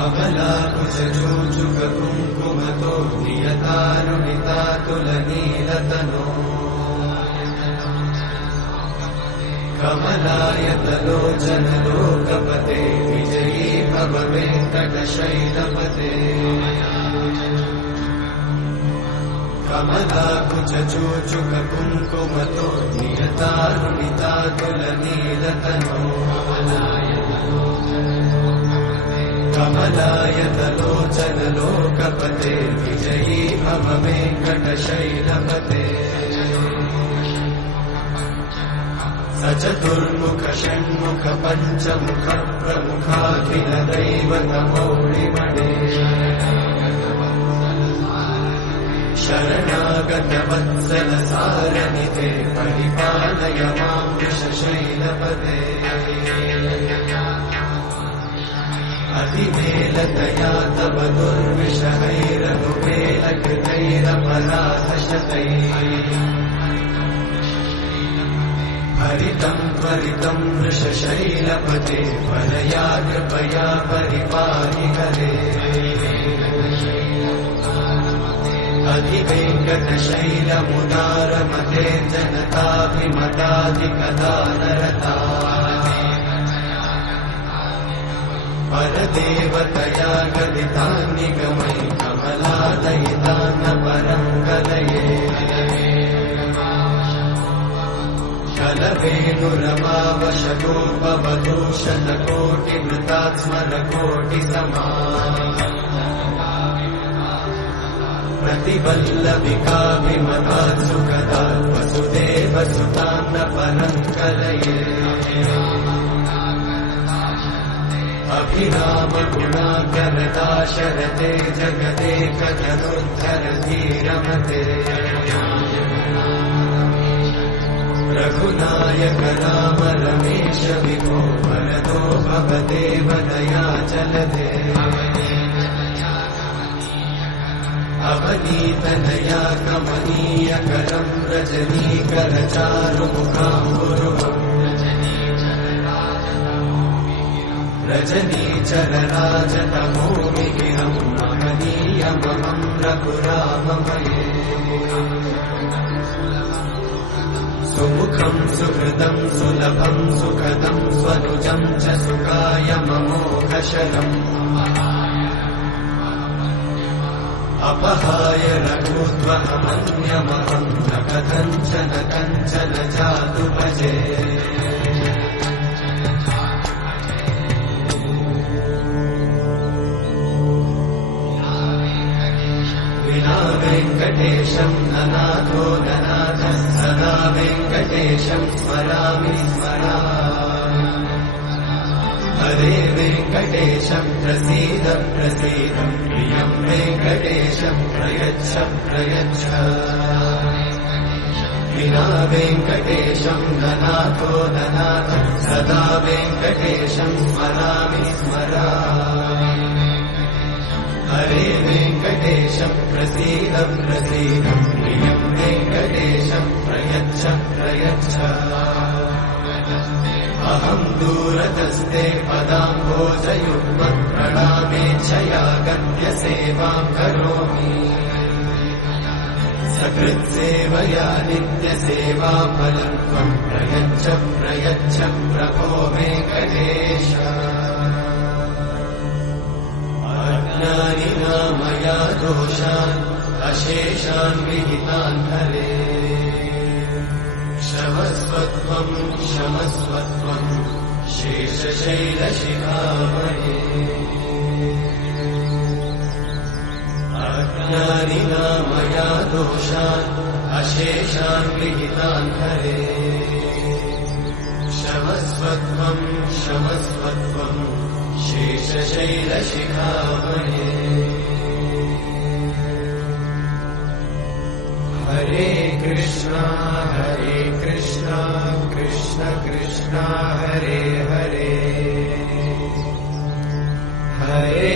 कमलाकुचूचुककुङ्कुमतो नियतारुणितातुलनीलतनो कमलायतलोचनलोकपते विजयी भव वेङ्कटशैलपते कमलाकुचूचुककुङ्कुमतो नियतारुणितातुलनीलतनो कमलायतलोचनलोकपते विजयी भव वेङ्कटशैलपते सचतुर्मुख षण्मुख पञ्चमुख प्रमुखाखिल दैवतमौलिमणे शरणागत वत्सल सारनिधे परिपालय मां वृषशैलपते अतिमेलतया तव दुर्विषहैरनुमेलकृतैरपराधशतैः हरितं त्वरितं वृषशैलपते वरया कृपया परिपाहि हरे अधिवेङ्कटशैलमुदारमते जनताभिमताधिकदानरता परदेवतया गदितान्निगमयि कमलादयितान्न परं कलये कलवेणुरमावशतोपवधूषणकोटिमृतात्स्मरकोटिसमा प्रतिवल्लभिकाभिमतात् सुखदात् वसुदेवसुतान्न परं कलये अभिरामगुणाकरदाशरथे जगदेकजनोद्धर धीरमते रघुनायक राम रमेश विभो वरदो भवदेव दयाचलते अवनीतनया कमनीयकरं रजनीकरचारुमुखाम्बुरुहम् रजनीचरराजतमोमिगिरं महनीयमहं रघुराममये सुमुखं सुहृदं सुलभं सुखदं स्वनुजं च सुखायममोघशरम् अपहाय रघुत्वमन्यमहं न कथञ्चन कञ्चन जातु भजे विना वेङ्कटेशं ननाथो ननाथः सदा वेङ्कटेशं स्मरामि स्मरामि हरे वेङ्कटेशं प्रसीद प्रसीद प्रियं वेङ्कटेशं प्रयच्छ प्रयच्छ विना वेङ्कटेशं ननाथो ननाथः सदा वेङ्कटेशं स्मरामि स्मरामि हरे वेङ्कटेशं प्रसीद प्रसीद प्रियं वेङ्कटेशं प्रयच्छ प्रयच्छ अहं दूरतस्ते पदाम्भोजयुग्मं प्रणामेच्छया गद्यसेवां करोमि सकृत्सेवया नित्यसेवाफलं त्वं प्रयच्छ प्रयच्छ प्रभो वेङ्कटेश अज्ञानिना मया दोषान् अशेषान् विहितान् हरे क्षमस्वत्वं क्षमस्वत्वं शेषशैलशिखामणे अज्ञानिना मया दोषान् अशेषान् विहितान् हरे क्षमस्वत्वं क्षमस्वत्वं शेषशैलशिखामणे हरे कृष्णा कृष्ण कृष्ण हरे हरे हरे